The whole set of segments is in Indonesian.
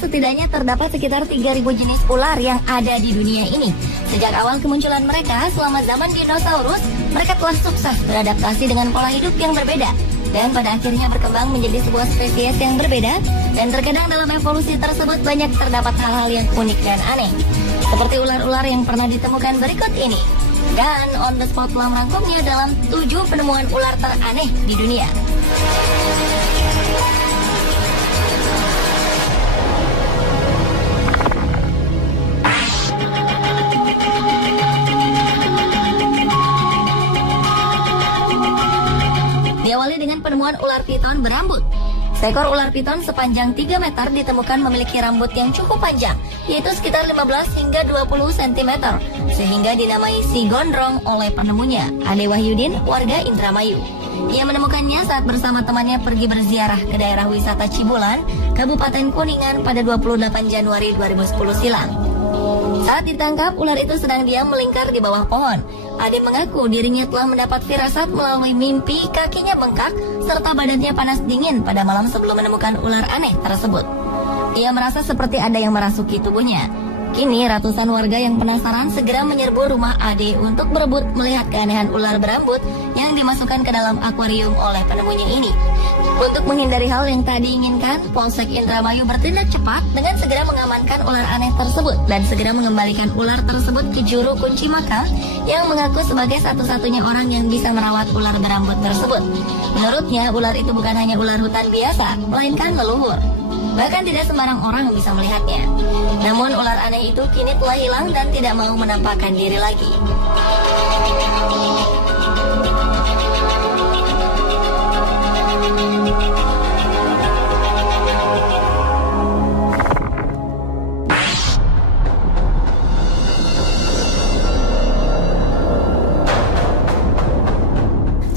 setidaknya terdapat sekitar 3.000 jenis ular yang ada di dunia ini. Sejak awal kemunculan mereka selama zaman dinosaurus, mereka telah sukses beradaptasi dengan pola hidup yang berbeda. Dan pada akhirnya berkembang menjadi sebuah spesies yang berbeda. Dan terkadang dalam evolusi tersebut banyak terdapat hal-hal yang unik dan aneh. Seperti ular-ular yang pernah ditemukan berikut ini. Dan On The Spot telah merangkumnya dalam 7 penemuan ular teraneh di dunia. Diawali dengan penemuan ular piton berambut. Seekor ular piton sepanjang 3 meter ditemukan memiliki rambut yang cukup panjang, yaitu sekitar 15 hingga 20 cm, sehingga dinamai si gondrong oleh penemunya, Ade Wahyudin, warga Indramayu. Ia menemukannya saat bersama temannya pergi berziarah ke daerah wisata Cibulan, Kabupaten Kuningan pada 28 Januari 2010 silam. Saat ditangkap, ular itu sedang diam melingkar di bawah pohon. Ade mengaku dirinya telah mendapat firasat melalui mimpi kakinya bengkak serta badannya panas dingin pada malam sebelum menemukan ular aneh tersebut. Ia merasa seperti ada yang merasuki tubuhnya. Kini ratusan warga yang penasaran segera menyerbu rumah Ade untuk berebut melihat keanehan ular berambut yang dimasukkan ke dalam akuarium oleh penemunya ini. Untuk menghindari hal yang tak diinginkan, Polsek Indramayu bertindak cepat dengan segera mengamankan ular aneh tersebut dan segera mengembalikan ular tersebut ke juru kunci makam yang mengaku sebagai satu-satunya orang yang bisa merawat ular berambut tersebut. Menurutnya, ular itu bukan hanya ular hutan biasa, melainkan leluhur. Bahkan tidak sembarang orang bisa melihatnya. Namun ular aneh itu kini telah hilang dan tidak mau menampakkan diri lagi.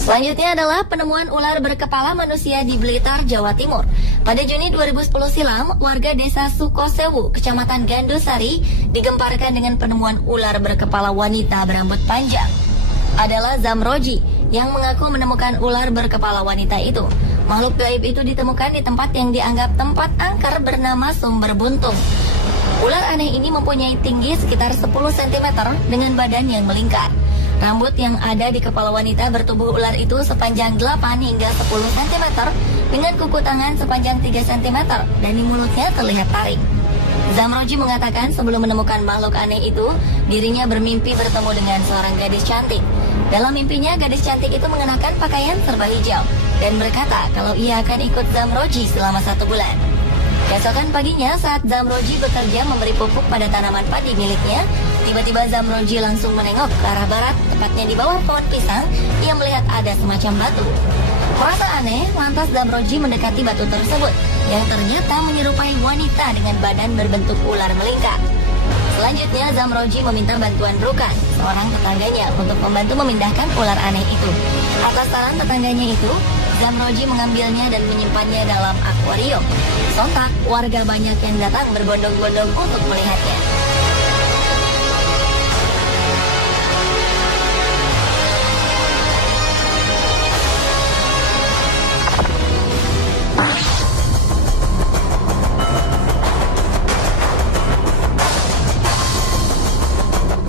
Selanjutnya adalah penemuan ular berkepala manusia di Blitar, Jawa Timur. Pada Juni 2010 silam, warga desa Sukosewu, Kecamatan Gandusari, digemparkan dengan penemuan ular berkepala wanita berambut panjang. Adalah Zamroji yang mengaku menemukan ular berkepala wanita itu. Makhluk gaib itu ditemukan di tempat yang dianggap tempat angker bernama Sumber Buntung. Ular aneh ini mempunyai tinggi sekitar 10 cm dengan badan yang melingkar. Rambut yang ada di kepala wanita bertubuh ular itu sepanjang 8 hingga 10 cm dengan kuku tangan sepanjang 3 cm dan di mulutnya terlihat taring. Zamroji mengatakan sebelum menemukan makhluk aneh itu, dirinya bermimpi bertemu dengan seorang gadis cantik. Dalam mimpinya, gadis cantik itu mengenakan pakaian serba hijau dan berkata kalau ia akan ikut Zamroji selama 1 bulan. Keesokan paginya saat Zamroji bekerja memberi pupuk pada tanaman padi miliknya, tiba-tiba Zamroji langsung menengok ke arah barat, tepatnya di bawah pohon pisang. Ia melihat ada semacam batu. Merasa aneh, lantas Zamroji mendekati batu tersebut, yang ternyata menyerupai wanita dengan badan berbentuk ular melingkar. Selanjutnya Zamroji meminta bantuan Rukan, seorang tetangganya, untuk membantu memindahkan ular aneh itu. Atas saran tetangganya itu, Zamroji mengambilnya dan menyimpannya dalam akuarium. Sontak, warga banyak yang datang berbondong-bondong untuk melihatnya.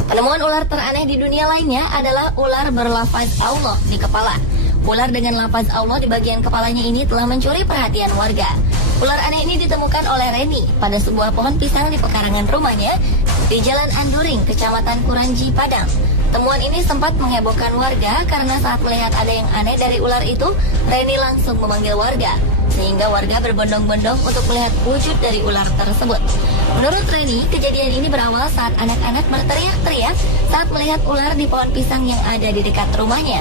Penemuan ular teraneh di dunia lainnya adalah ular berlafaz Allah di kepala. Ular dengan lafaz Allah di bagian kepalanya ini telah mencuri perhatian warga. Ular aneh ini ditemukan oleh Reni pada sebuah pohon pisang di pekarangan rumahnya di Jalan Anduring, Kecamatan Kuranji, Padang. Temuan ini sempat menghebohkan warga karena saat melihat ada yang aneh dari ular itu, Reni langsung memanggil warga, sehingga warga berbondong-bondong untuk melihat wujud dari ular tersebut. Menurut Reni, kejadian ini berawal saat anak-anak berteriak-teriak saat melihat ular di pohon pisang yang ada di dekat rumahnya.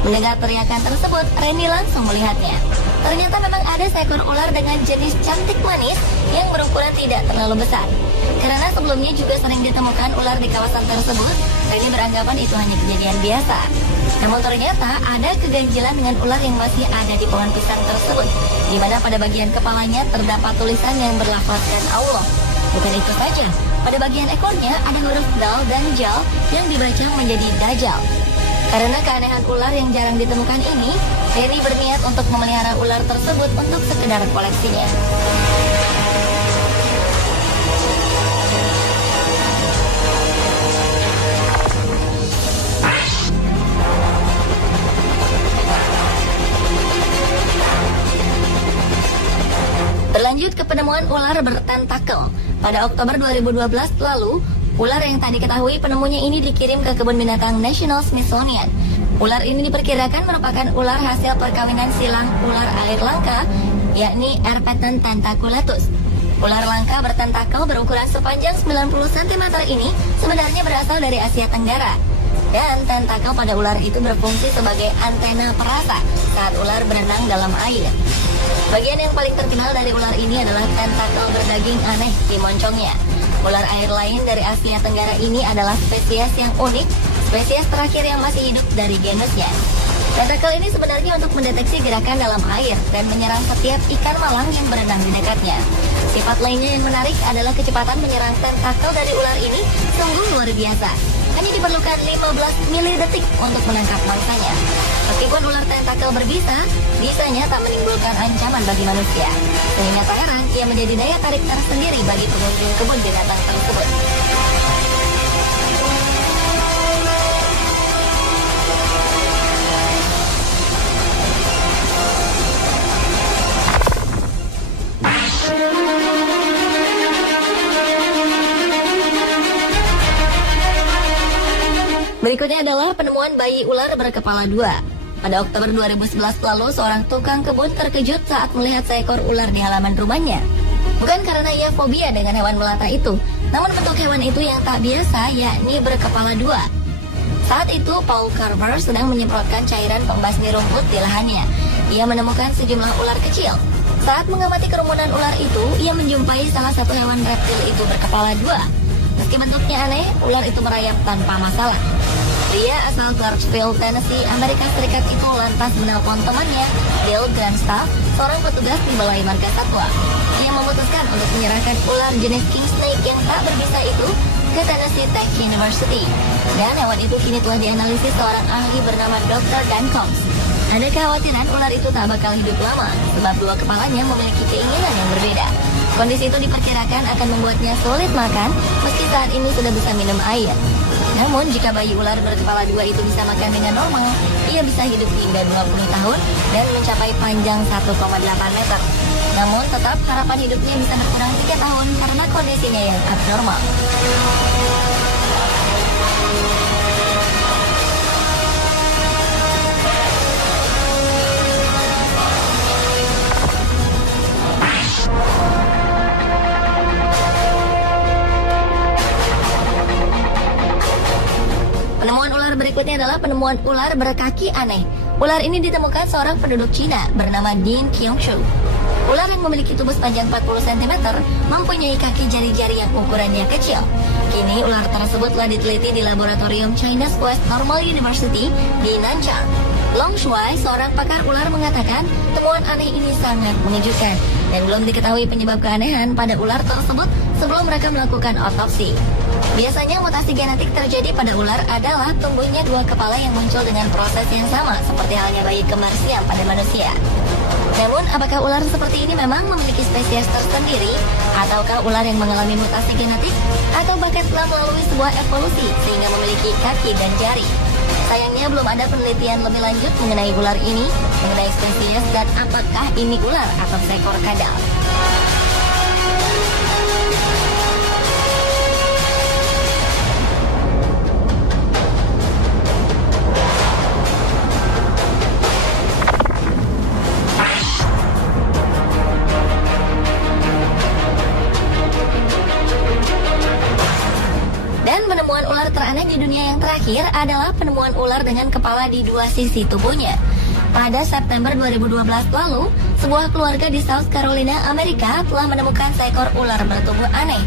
Mendengar teriakan tersebut, Reni langsung melihatnya. Ternyata memang ada seekor ular dengan jenis cantik manis yang berukuran tidak terlalu besar. Karena sebelumnya juga sering ditemukan ular di kawasan tersebut, Reni beranggapan itu hanya kejadian biasa. Namun ternyata ada keganjilan dengan ular yang masih ada di pohon pisang tersebut, di mana pada bagian kepalanya terdapat tulisan yang berlafazkan Allah. Bukan itu saja, pada bagian ekornya ada huruf dal dan jal yang dibaca menjadi Dajjal. Karena keanehan ular yang jarang ditemukan ini, Reni berniat untuk memelihara ular tersebut untuk sekedar koleksinya. Berlanjut ke penemuan ular bertentakel. Pada Oktober 2012 lalu, ular yang tak diketahui penemunya ini dikirim ke kebun binatang National Smithsonian. Ular ini diperkirakan merupakan ular hasil perkawinan silang ular air langka, yakni Erpeton tentaculatus. Ular langka bertentakel berukuran sepanjang 90 cm ini sebenarnya berasal dari Asia Tenggara. Dan tentakel pada ular itu berfungsi sebagai antena perasa saat ular berenang dalam air. Bagian yang paling terkenal dari ular ini adalah tentakel berdaging aneh di moncongnya. Ular air lain dari Asia Tenggara ini adalah spesies yang unik, spesies terakhir yang masih hidup dari genusnya. Tentakel ini sebenarnya untuk mendeteksi gerakan dalam air dan menyerang setiap ikan malang yang berenang di dekatnya. Sifat lainnya yang menarik adalah kecepatan menyerang tentakel dari ular ini sungguh luar biasa. Hanya diperlukan 15 milidetik untuk menangkap mangsanya. Meskipun ular tentakel berbisa, bisanya tak menimbulkan ancaman bagi manusia. Sehingga tak heran ia menjadi daya tarik tersendiri bagi pengunjung kebun binatang tersebut. Berikutnya adalah penemuan bayi ular berkepala dua. Pada Oktober 2011 lalu, seorang tukang kebun terkejut saat melihat seekor ular di halaman rumahnya. Bukan karena ia fobia dengan hewan melata itu, namun bentuk hewan itu yang tak biasa, yakni berkepala dua. Saat itu, Paul Carver sedang menyemprotkan cairan pembasmi rumput di lahannya. Ia menemukan sejumlah ular kecil. Saat mengamati kerumunan ular itu, ia menjumpai salah satu hewan reptil itu berkepala dua. Meski bentuknya aneh, ular itu merayap tanpa masalah. Pria asal Clarksville, Tennessee, Amerika Serikat itu lantas menelpon temannya, Bill Grandstaff, seorang petugas di Balai Marga Satwa. Ia memutuskan untuk menyerahkan ular jenis king snake yang tak berbisa itu ke Tennessee Tech University. Dan hewan itu kini telah dianalisis seorang ahli bernama Dr. Dan Combs. Ada kekhawatiran ular itu tak bakal hidup lama, sebab dua kepalanya memiliki keinginan yang berbeda. Kondisi itu diperkirakan akan membuatnya sulit makan, meski saat ini sudah bisa minum air. Namun, jika bayi ular berkepala dua itu bisa makan dengan normal, ia bisa hidup hingga 20 tahun dan mencapai panjang 1,8 meter. Namun, tetap harapan hidupnya bisa berkurang 3 tahun karena kondisinya yang abnormal. Penemuan ular berikutnya adalah penemuan ular berkaki aneh. Ular ini ditemukan seorang penduduk Cina bernama Dean Kyung-shu. Ular yang memiliki tubuh sepanjang 40 cm mempunyai kaki jari-jari yang ukurannya kecil. Kini ular tersebut telah diteliti di laboratorium China's West Normal University di Nanchang. Long Shuai, seorang pakar ular, mengatakan temuan aneh ini sangat mengejutkan dan belum diketahui penyebab keanehan pada ular tersebut sebelum mereka melakukan otopsi. Biasanya mutasi genetik terjadi pada ular adalah tumbuhnya dua kepala yang muncul dengan proses yang sama seperti halnya bayi kembar siam pada manusia. Namun, apakah ular seperti ini memang memiliki spesies tersendiri? Ataukah ular yang mengalami mutasi genetik? Atau bahkan telah melalui sebuah evolusi sehingga memiliki kaki dan jari? Sayangnya belum ada penelitian lebih lanjut mengenai ular ini, mengenai spesies dan apakah ini ular atau seekor kadal. Penemuan ular teraneh di dunia yang terakhir adalah penemuan ular dengan kepala di dua sisi tubuhnya. Pada September 2012 lalu, sebuah keluarga di South Carolina, Amerika telah menemukan seekor ular bertubuh aneh.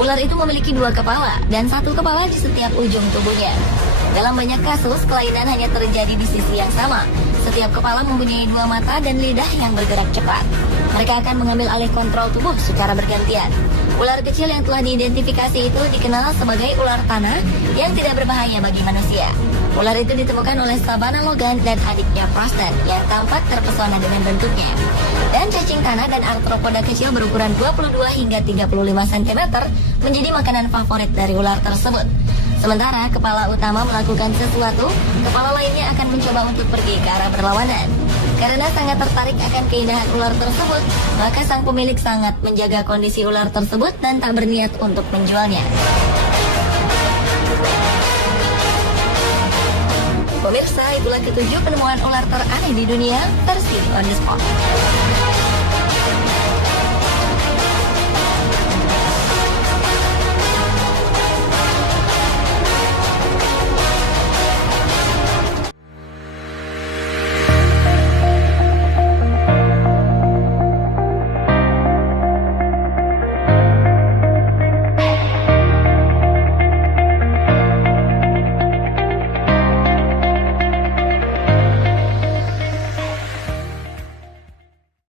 Ular itu memiliki dua kepala dan satu kepala di setiap ujung tubuhnya. Dalam banyak kasus, kelainan hanya terjadi di sisi yang sama. Setiap kepala mempunyai dua mata dan lidah yang bergerak cepat. Mereka akan mengambil alih kontrol tubuh secara bergantian. Ular kecil yang telah diidentifikasi itu dikenal sebagai ular tanah yang tidak berbahaya bagi manusia. Ular itu ditemukan oleh Savannah Logan dan adiknya Preston yang tampak terpesona dengan bentuknya. Dan cacing tanah dan arthropoda kecil berukuran 22 hingga 35 cm menjadi makanan favorit dari ular tersebut. Sementara kepala utama melakukan sesuatu, kepala lainnya akan mencoba untuk pergi ke arah berlawanan. Karena sangat tertarik akan keindahan ular tersebut, maka sang pemilik sangat menjaga kondisi ular tersebut dan tak berniat untuk menjualnya. Pemirsa, itulah ketujuh penemuan ular teraneh di dunia versi On The Spot.